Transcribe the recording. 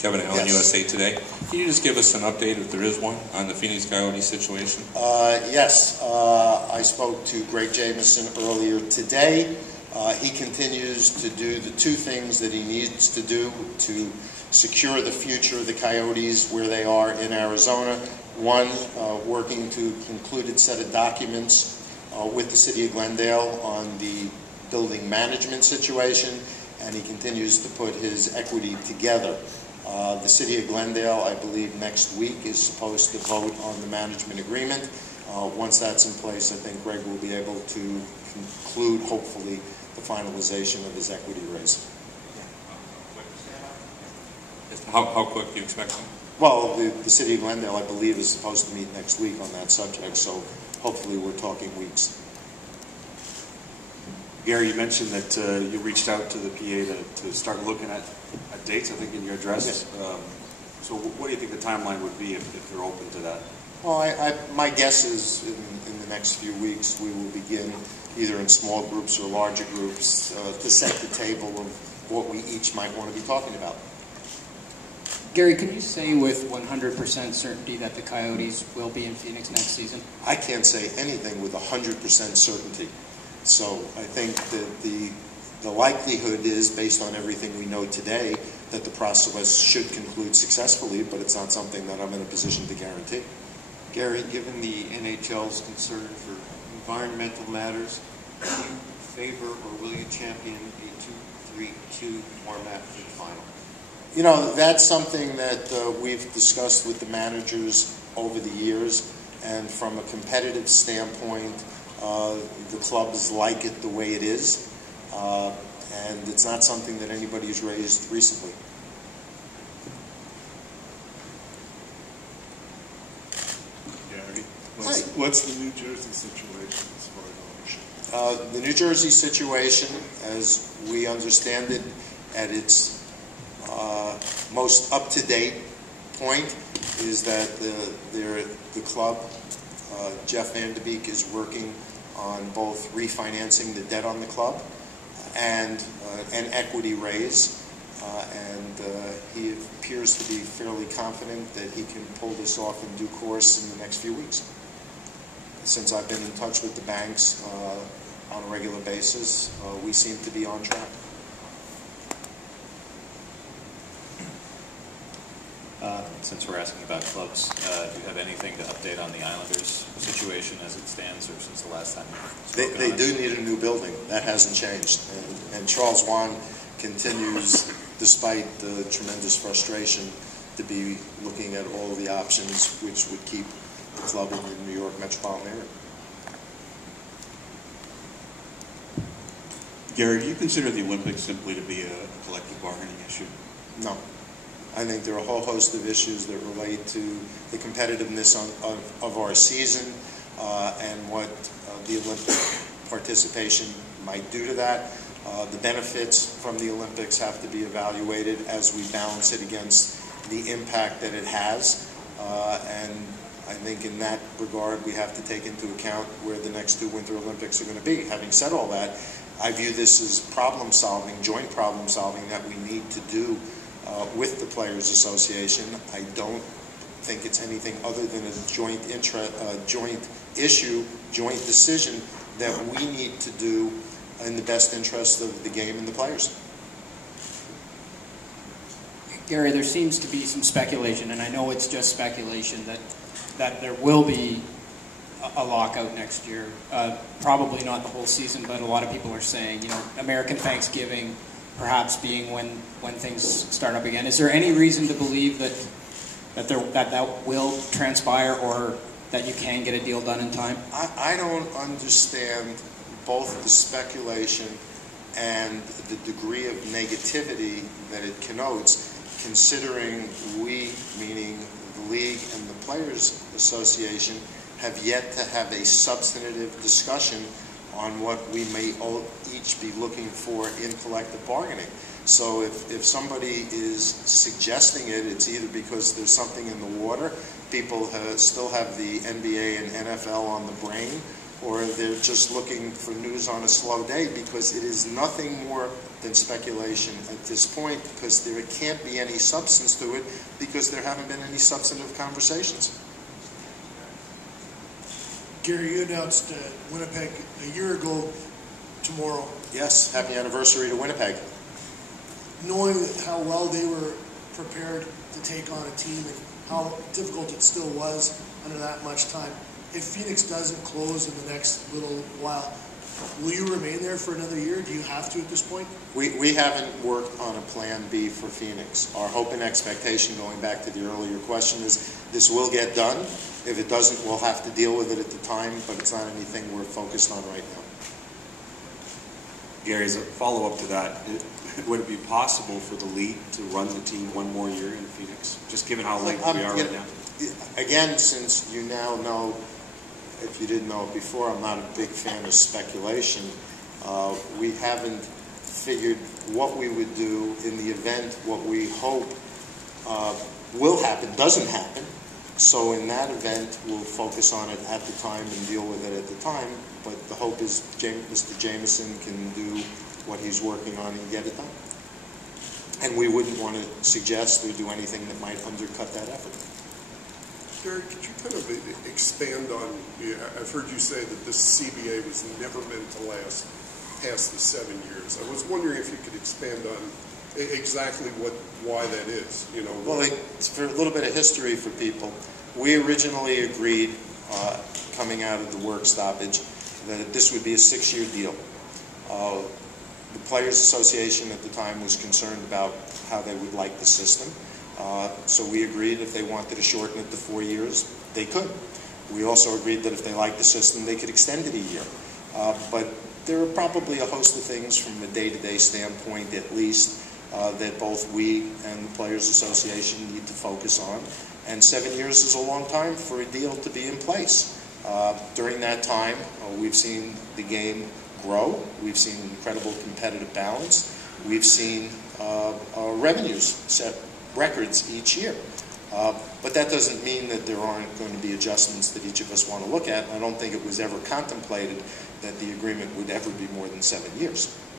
Kevin Allen, Yes. USA Today. Can you just give us an update, if there is one, on the Phoenix Coyotes situation? Yes. I spoke to Greg Jameson earlier today. He continues to do the two things that he needs to do to secure the future of the Coyotes where they are in Arizona. One, working to concluded set of documents with the City of Glendale on the building management situation, and he continues to put his equity together. The City of Glendale, I believe next week, is supposed to vote on the management agreement. Once that's in place, I think Greg will be able to conclude, hopefully, the finalization of his equity raise. How quick do you expect them? Well, the City of Glendale, I believe, is supposed to meet next week on that subject, so hopefully we're talking weeks. Gary, you mentioned that you reached out to the PA to start looking at dates, I think, in your address. Yes. So what do you think the timeline would be if they're open to that? Well, my guess is in the next few weeks we will begin, either in small groups or larger groups, to set the table of what we each might want to be talking about. Gary, can you say with 100% certainty that the Coyotes will be in Phoenix next season? I can't say anything with 100% certainty. So I think that the likelihood is, based on everything we know today, that the process should conclude successfully, but it's not something that I'm in a position to guarantee. Gary, given the NHL's concern for environmental matters, do you favor or will you champion a 2-3-2 format for the final? You know, that's something that we've discussed with the managers over the years, and from a competitive standpoint, the clubs like it the way it is, and it's not something that anybody's raised recently. Gary, what's the New Jersey situation as far as ownership? The New Jersey situation, as we understand it, at its most up-to-date point, is that the club, Jeff Van de Beek, is working on both refinancing the debt on the club and an equity raise, and he appears to be fairly confident that he can pull this off in due course in the next few weeks. Since I've been in touch with the banks on a regular basis, we seem to be on track. Since we're asking about clubs, do you have anything to update on the Islanders situation as it stands, or since the last time you've They do need a new building. That hasn't changed. And Charles Wan continues, despite the tremendous frustration, to be looking at all of the options which would keep the club in the New York metropolitan area. Gary, do you consider the Olympics simply to be a collective bargaining issue? No. I think there are a whole host of issues that relate to the competitiveness of our season and what the Olympic participation might do to that. The benefits from the Olympics have to be evaluated as we balance it against the impact that it has. And I think in that regard we have to take into account where the next two Winter Olympics are going to be. Having said all that, I view this as problem solving, joint problem solving that we need to do with the Players Association. I don't think it's anything other than a joint issue, joint decision that we need to do in the best interest of the game and the players. Gary, there seems to be some speculation, and I know it's just speculation, that there will be a lockout next year. Probably not the whole season, but a lot of people are saying, American Thanksgiving perhaps being when things start up again. Is there any reason to believe that will transpire, or that you can get a deal done in time? I don't understand both the speculation and the degree of negativity that it connotes, considering we, meaning the league and the Players Association, have yet to have a substantive discussion on what we may each be looking for in collective bargaining. So if somebody is suggesting it, it's either because there's something in the water, people still have the NBA and NFL on the brain, or they're just looking for news on a slow day, because it is nothing more than speculation at this point, because there can't be any substance to it, because there haven't been any substantive conversations. Gary, you announced Winnipeg a year ago tomorrow. Yes, happy anniversary to Winnipeg. Knowing how well they were prepared to take on a team and how difficult it still was under that much time, if Phoenix doesn't close in the next little while, will you remain there for another year? Do you have to at this point? We haven't worked on a plan B for Phoenix. Our hope and expectation, going back to the earlier question, is this will get done. If it doesn't, we'll have to deal with it at the time, but it's not anything we're focused on right now. Gary, as a follow-up to that, would it be possible for the league to run the team one more year in Phoenix, just given how late we are right now? Again, since you now know, if you didn't know it before, I'm not a big fan of speculation. We haven't figured what we would do in the event what we hope will happen doesn't happen. So in that event, we'll focus on it at the time and deal with it at the time. But the hope is Mr. Jameson can do what he's working on and get it done. And we wouldn't want to suggest or do anything that might undercut that effort. Gary, could you kind of expand on, I've heard you say that this CBA was never meant to last past the 7 years. I was wondering if you could expand on exactly why that is. You know, well, for a little bit of history for people, we originally agreed, coming out of the work stoppage, that this would be a 6-year deal. The Players Association at the time was concerned about how they would like the system. So we agreed if they wanted to shorten it to 4 years, they could. We also agreed that if they liked the system, they could extend it a year. But there are probably a host of things from a day-to-day standpoint, at least, that both we and the Players Association need to focus on. And 7 years is a long time for a deal to be in place. During that time, we've seen the game grow. We've seen incredible competitive balance. We've seen revenues set records each year. But that doesn't mean that there aren't going to be adjustments that each of us want to look at. I don't think it was ever contemplated that the agreement would ever be more than 7 years.